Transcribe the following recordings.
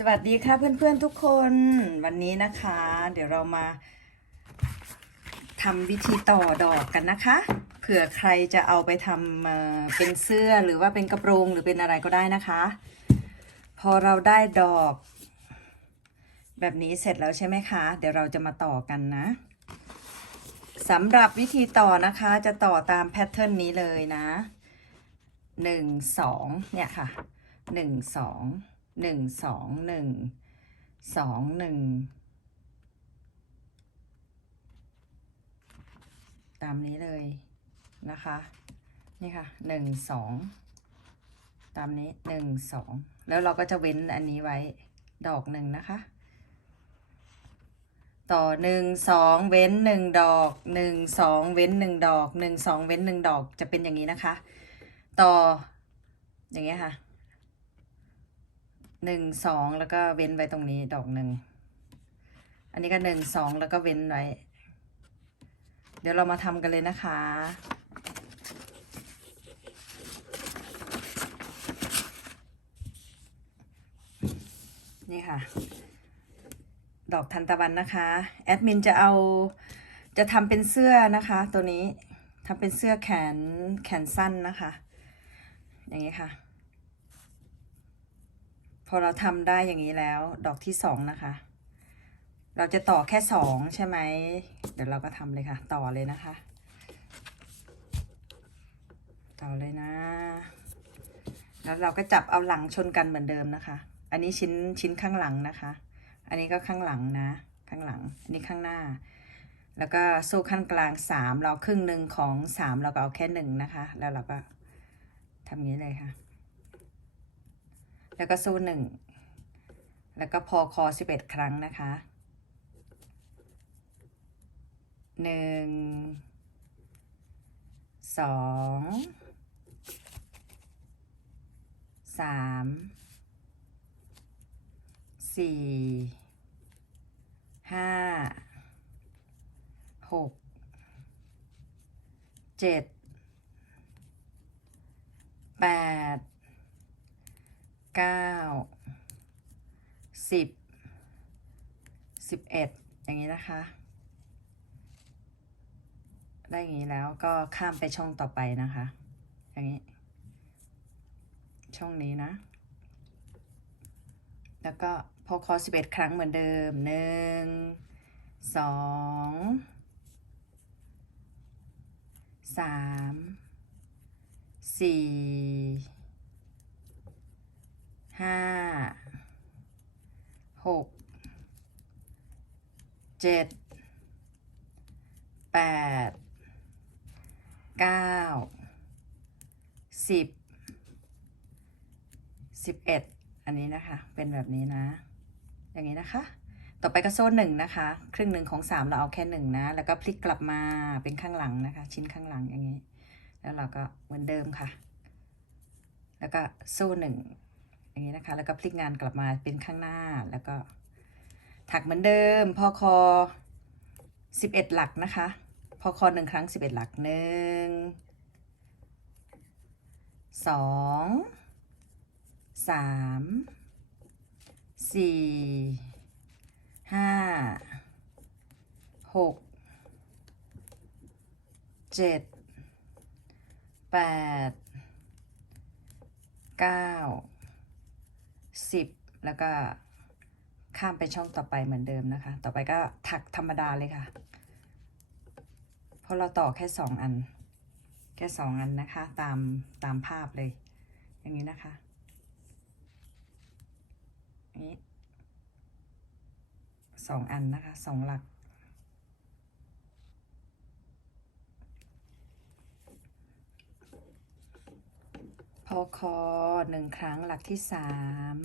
สวัสดีค่ะเพื่อนๆทุกคนวันนี้นะคะ เดี๋ยวเรามาทำวิธีต่อดอกกันนะคะ เผื่อใครจะเอาไปทำเป็นเสื้อหรือว่าเป็นกระโปรงหรือเป็นอะไรก็ได้นะคะ พอเราได้ดอก แบบนี้เสร็จแล้วใช่ไหมคะ เดี๋ยวเราจะมาต่อกันนะสำหรับวิธีต่อนะคะจะต่อตามแพทเทิร์นนี้เลยนะหนึ่งสองเนี่ยค่ะหนึ่งสอง หนึ่งสองหนึ่งสองหนึ่งตามนี้เลยนะคะ นี่ค่ะหนึ่งสองตามนี้หนึ่งสองแล้วเราก็จะเว้นอันนี้ไว้ดอกหนึ่งนะคะ ต่อหนึ่งสองเว้นหนึ่งดอกหนึ่งสองเว้นหนึ่งดอกหนึ่งสองเว้นหนึ่งดอกจะเป็นอย่างนี้นะคะ ต่ออย่างเงี้ยค่ะ หนึ่งสองแล้วก็เว้นไว้ตรงนี้ดอกหนึ่ง อันนี้ก็หนึ่งสองแล้วก็เว้นไว้ เดี๋ยวเรามาทำกันเลยนะคะนี่ค่ะ ดอกทันตะวันนะคะ แอดมินจะเอาจะทำเป็นเสื้อนะคะ ตัวนี้ทำเป็นเสื้อแขนแขนสั้นนะคะ อย่างนี้ค่ะ พอเราทำได้อย่างนี้แล้ว ดอกที่สองนะคะ เราจะต่อแค่สองใช่ไหม เดี๋ยวเราก็ทำเลยค่ะ ต่อเลยนะคะ ต่อเลยนะ แล้วเราก็จับเอาหลังชนกันเหมือนเดิมนะคะ อันนี้ชิ้นชิ้นข้างหลังนะคะ อันนี้ก็ข้างหลังนะ ข้างหลัง อันนี้ข้างหน้า แล้วก็โซ่ขั้นกลางสามเราครึ่งหนึ่งของสามเราก็เอาแค่หนึ่งนะคะ แล้วเราก็ทำงนี้เลยค่ะ แล้วก็สู้หนึ่งแล้วก็พอคอสิบเอ็ดครั้งนะคะหนึ่งสองสามสี่ห้าหกเจ็ดแปด เก้าสิบสิบเอ็ดอย่างนี้นะคะ ได้อย่างนี้แล้วก็ข้ามไปช่องต่อไปนะคะ อย่างนี้ ช่องนี้นะ แล้วก็พอคอสิบเอ็ดครั้งเหมือนเดิมหนึ่งสองสามสี่ ห้าหกเจ็ดแปดเก้าสิบสิบเอ็ดอันนี้นะคะ เป็นแบบนี้นะ อย่างนี้นะคะ ต่อไปก็โซ่หนึ่งนะคะ ครึ่งหนึ่งของสามเราเอาแค่หนึ่งนะ แล้วก็พลิกกลับมาเป็นข้างหลังนะคะ ชิ้นข้างหลังอย่างนี้ แล้วเราก็เหมือนเดิมค่ะ แล้วก็โซ่หนึ่ง อย่างนี้นะคะ แล้วก็พลิกงานกลับมาเป็นข้างหน้าแล้วก็ ถักเหมือนเดิม พอคอสิบเอ็ดหลักนะคะ พอคอหนึ่งครั้งสิบเอ็ดหลักหนึ่งสองสามสี่ห้าหกเจ็ดแปดเก้า สิบแล้วก็ข้ามไปช่องต่อไปเหมือนเดิมนะคะ ต่อไปก็ถักธรรมดาเลยค่ะ เพราะเราต่อแค่สองอัน แค่สองอันนะคะ ตามตามภาพเลย อย่างนี้นะคะนี้สองอันนะคะสองหลัก คอหนึ่งครั้งหลักที่สาม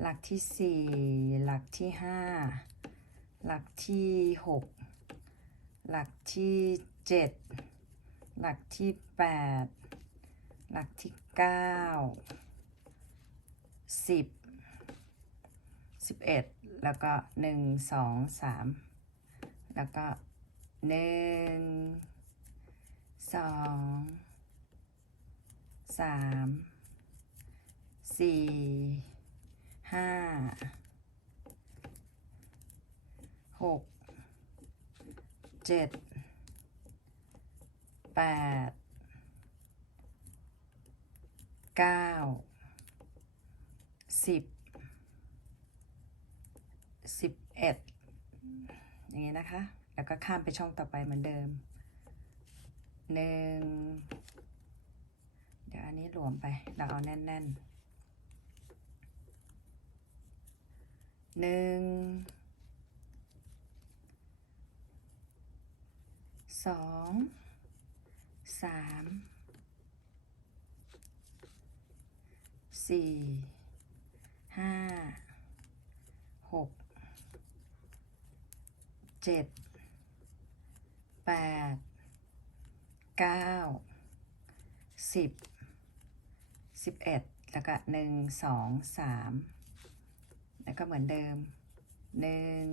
หลักที่สี่หลักที่ห้าหลักที่หกหลักที่เจ็ดหลักที่แปดหลักที่เก้าสิบสิบเอ็ดแล้วก็หนึ่งสองสามแล้วก็หนึ่งสอง สามสี่ห้าหกเจ็ดแปดเก้าสิบสิบเอ็ดอย่างนี้นะคะ แล้วก็ข้ามไปช่องต่อไปเหมือนเดิมหนึ่ง อันนี้หลวมไป เราเอาแน่นๆหนึ่งสองสามสี่ห้าหกเจ็ดแปดเก้าสิบ สิบเอ็ดแล้วก็หนึ่งสองสามแล้วก็เหมือนเดิมหนึ่ง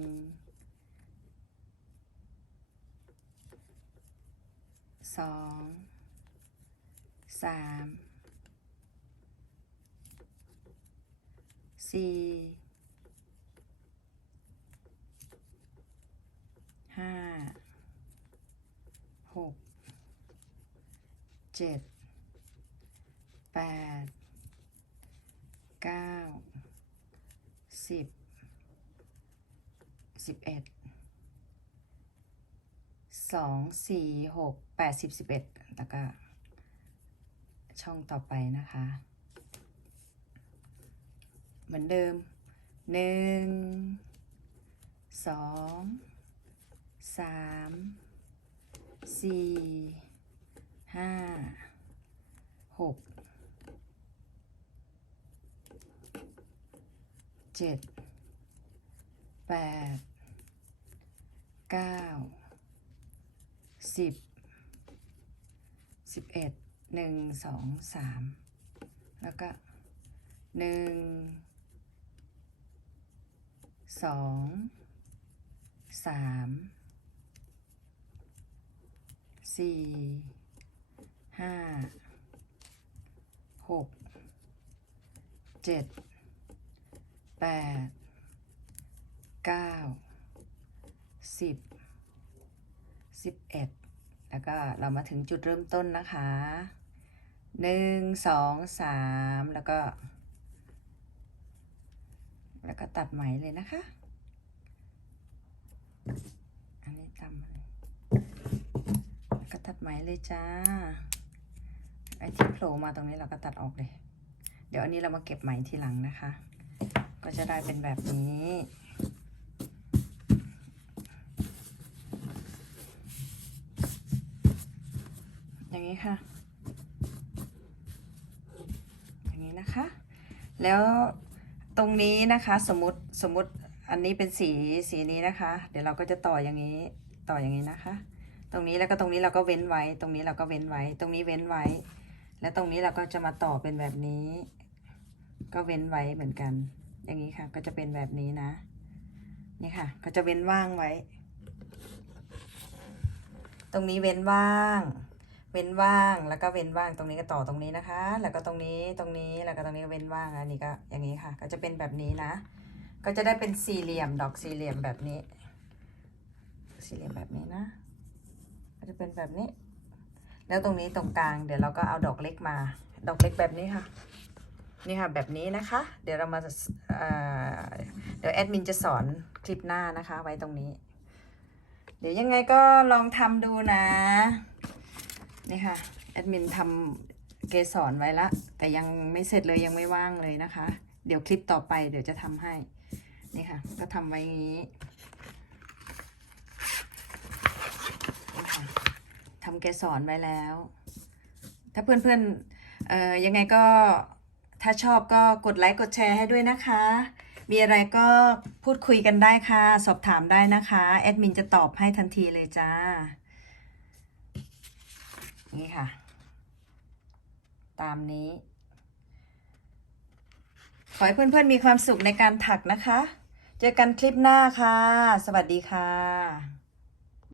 สองสามสี่ห้าหกเจ็ด ปดเก้าสิบสิบเอ็ดสองสี่หกแปดสิบสิบเอ็ดแล้วก็ช่องต่อไปนะคะ เหมือนเดิมหนึ่งสองสามสี่ห้าหก เจ็ดแปดเก้าสิบสิบเอ็ดหนึ่งสองสามแล้วก็หนึ่งสองสามสี่ห้าหกเจ็ด แปดเก้าสิบสิบเอ็ดแล้วก็เรามาถึงจุดเริ่มต้นนะคะหนึ่งสองสามแล้วก็ แล้วก็ตัดไหมเลยนะคะ อันนี้ตำเลยแล้วก็ตัดไหมเลยจ้า ไอ้ที่โผล่มาตรงนี้เราก็ตัดออกเลย เดี๋ยวอันนี้เรามาเก็บไหมทีหลังนะคะ ก็จะได้เป็นแบบนี้ อย่างนี้ค่ะ อย่างนี้นะคะ แล้วตรงนี้นะคะสมมติสมมติอันนี้เป็นสีสีนี้นะคะ เดี๋ยวเราก็จะต่ออย่างนี้ต่ออย่างนี้นะคะ ตรงนี้แล้วก็ตรงนี้เราก็เว้นไว้ ตรงนี้เราก็เว้นไว้ ตรงนี้เว้นไว้ แล้วตรงนี้เราก็จะมาต่อเป็นแบบนี้ ก็เว้นไว้เหมือนกัน อย่างนี้ค่ะ ก็จะเป็นแบบนี้นะ นี่ค่ะ ก็จะเว้นว่างไว้ ตรงนี้เว้นว่าง เว้นว่าง แล้วก็เว้นว่าง ตรงนี้ก็ต่อตรงนี้นะคะ แล้วก็ตรงนี้ ตรงนี้ แล้วก็ตรงนี้ก็เว้นว่าง อันนี้ก็อย่างนี้ค่ะ ก็จะเป็นแบบนี้นะ ก็จะได้เป็นสี่เหลี่ยม ดอกสี่เหลี่ยมแบบนี้ สี่เหลี่ยมแบบนี้นะ ก็จะเป็นแบบนี้ แล้วตรงนี้ตรงกลาง เดี๋ยวเราก็เอาดอกเล็กมา ดอกเล็กแบบนี้ค่ะ นี่ค่ะแบบนี้นะคะ เดี๋ยวเรามาเอ่อเดี๋ยวแอดมินจะสอนคลิปหน้านะคะ ไว้ตรงนี้ เดี๋ยวยังไงก็ลองทำดูนะ นี่ค่ะแอดมินทำเกสรไว้ละ แต่ยังไม่เสร็จเลยยังไม่ว่างเลยนะคะ เดี๋ยวคลิปต่อไปเดี๋ยวจะทำให้ นี่ค่ะ ก็ทำไว้อย่างนี้นี่ค่ะทำเกสรไว้แล้ว ถ้าเพื่อนๆเอ่อยังไงก็ ถ้าชอบก็กดไลค์กดแชร์ให้ด้วยนะคะ มีอะไรก็พูดคุยกันได้ค่ะ สอบถามได้นะคะ แอดมินจะตอบให้ทันทีเลยจ้า นี่ค่ะ ตามนี้ ขอให้เพื่อนๆมีความสุขในการถักนะคะ เจอกันคลิปหน้าค่ะ สวัสดีค่ะ